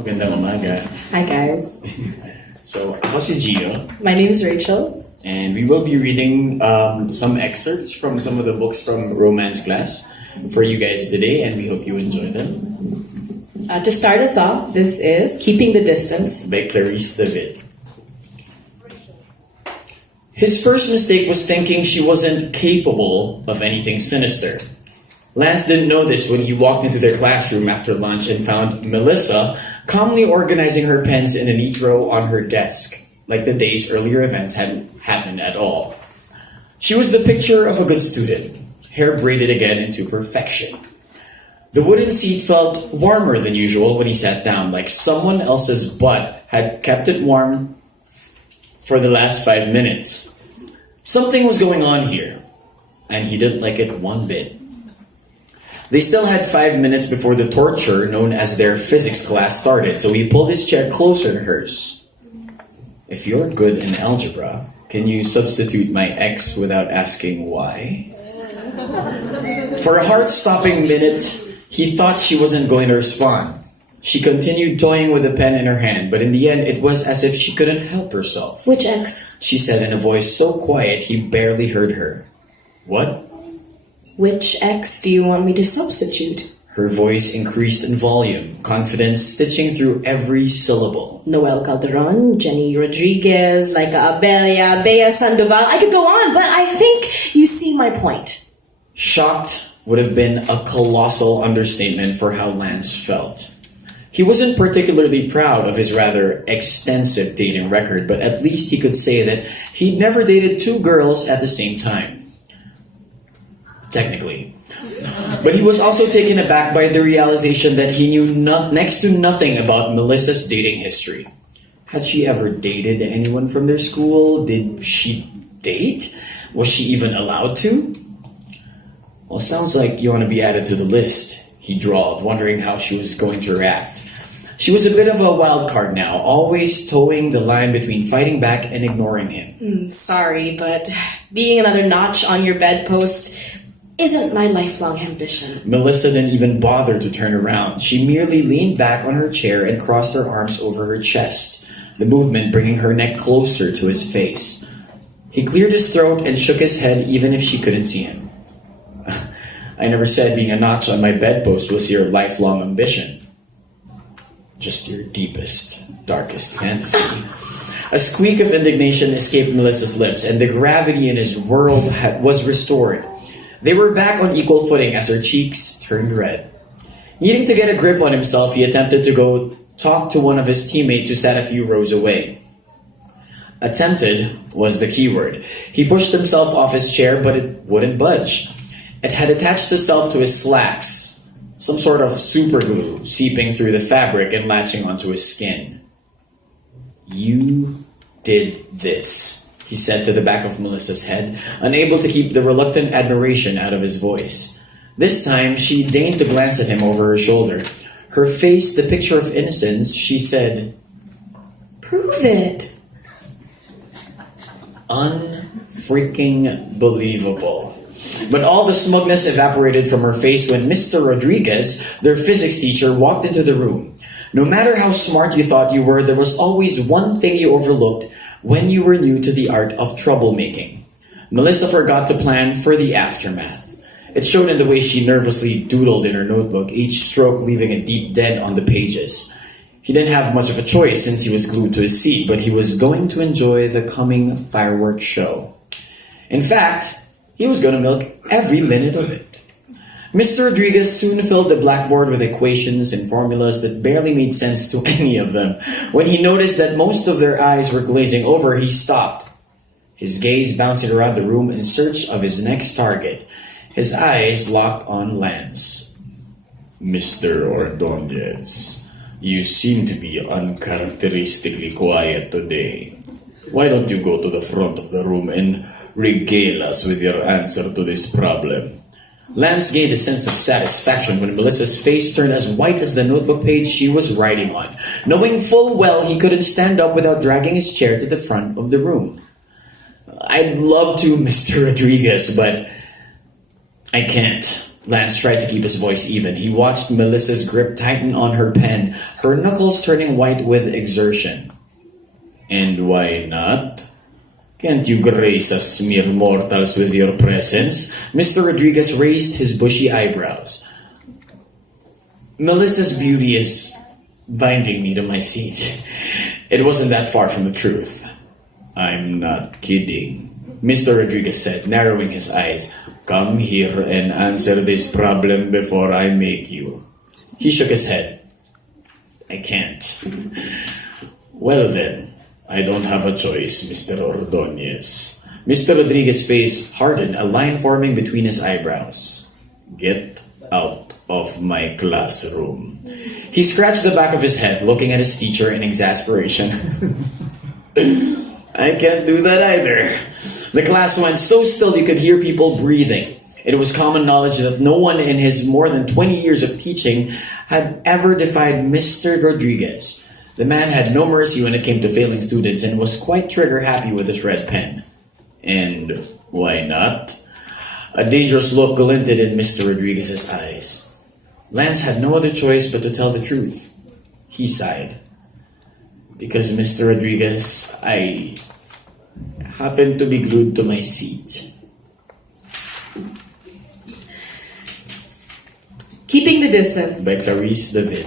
Magandang umaga. Hi guys. So, ako si Gio, My name is Rachel. and we will be reading some excerpts from some of the books from romance class for you guys today, and we hope you enjoy them. To start us off, this is Keeping the Distance. By Clarisse David. His first mistake was thinking she wasn't capable of anything sinister. Lance didn't know this when he walked into their classroom after lunch and found Melissa calmly organizing her pens in a neat row on her desk, like the day's earlier events hadn't happened at all. She was the picture of a good student, hair braided again into perfection. The wooden seat felt warmer than usual when he sat down, like someone else's butt had kept it warm for the last 5 minutes. Something was going on here, and he didn't like it one bit. They still had 5 minutes before the torture known as their physics class started, so he pulled his chair closer to hers. If you're good in algebra, can you substitute my x without asking why? For a heart-stopping minute, he thought she wasn't going to respond. She continued toying with a pen in her hand, but in the end, it was as if she couldn't help herself. Which X? She said in a voice so quiet he barely heard her. What? Which X do you want me to substitute? Her voice increased in volume, confidence stitching through every syllable. Noel Calderon, Jenny Rodriguez, Laika Abelia, Bea Sandoval. I could go on, but I think you see my point. Shocked would have been a colossal understatement for how Lance felt. He wasn't particularly proud of his rather extensive dating record, but at least he could say that he'd never dated two girls at the same time. Technically. But he was also taken aback by the realization that he knew next to nothing about Melissa's dating history. Had she ever dated anyone from their school? Did she date? Was she even allowed to? Well, sounds like you want to be added to the list, he drawled, wondering how she was going to react. She was a bit of a wild card now, always towing the line between fighting back and ignoring him. Sorry, but being another notch on your bedpost isn't my lifelong ambition. Melissa didn't even bother to turn around. She merely leaned back on her chair and crossed her arms over her chest, the movement bringing her neck closer to his face. He cleared his throat and shook his head even if she couldn't see him. I never said being a notch on my bedpost was your lifelong ambition. Just your deepest, darkest fantasy. A squeak of indignation escaped Melissa's lips, and the gravity in his world was restored. They were back on equal footing as her cheeks turned red. Needing to get a grip on himself, he attempted to go talk to one of his teammates who sat a few rows away. Attempted was the key word. He pushed himself off his chair, but it wouldn't budge. It had attached itself to his slacks, some sort of super glue seeping through the fabric and latching onto his skin. You did this, he said to the back of Melissa's head, unable to keep the reluctant admiration out of his voice. This time, she deigned to glance at him over her shoulder. Her face the picture of innocence, she said, Prove it. Unfreaking believable. But all the smugness evaporated from her face when Mr. Rodriguez, their physics teacher, walked into the room. No matter how smart you thought you were, there was always one thing you overlooked when you were new to the art of troublemaking. Melissa forgot to plan for the aftermath. It showed in the way she nervously doodled in her notebook, each stroke leaving a deep dent on the pages. He didn't have much of a choice since he was glued to his seat, but he was going to enjoy the coming fireworks show. In fact, he was going to milk every minute of it. Mr. Rodriguez soon filled the blackboard with equations and formulas that barely made sense to any of them. When he noticed that most of their eyes were glazing over, he stopped, his gaze bouncing around the room in search of his next target. His eyes locked on Lance. Mr. Ordonez, you seem to be uncharacteristically quiet today. Why don't you go to the front of the room and regale us with your answer to this problem? Lance gained a sense of satisfaction when Melissa's face turned as white as the notebook page she was writing on, knowing full well he couldn't stand up without dragging his chair to the front of the room. I'd love to, Mr. Rodriguez, but I can't. Lance tried to keep his voice even. He watched Melissa's grip tighten on her pen, her knuckles turning white with exertion. And why not? Can't you grace us mere mortals with your presence? Mr. Rodriguez raised his bushy eyebrows. Melissa's beauty is binding me to my seat. It wasn't that far from the truth. I'm not kidding, Mr. Rodriguez said, narrowing his eyes. Come here and answer this problem before I make you. He shook his head. I can't. Well then, I don't have a choice, Mr. Ordonez. Mr. Rodriguez's face hardened, a line forming between his eyebrows. Get out of my classroom. He scratched the back of his head, looking at his teacher in exasperation. I can't do that either. The class went so still you could hear people breathing. It was common knowledge that no one in his more than 20 years of teaching had ever defied Mr. Rodriguez. The man had no mercy when it came to failing students and was quite trigger-happy with his red pen. And why not? A dangerous look glinted in Mr. Rodriguez's eyes. Lance had no other choice but to tell the truth. He sighed. Because, Mr. Rodriguez, I happen to be glued to my seat. Keeping the Distance. By Clarisse David.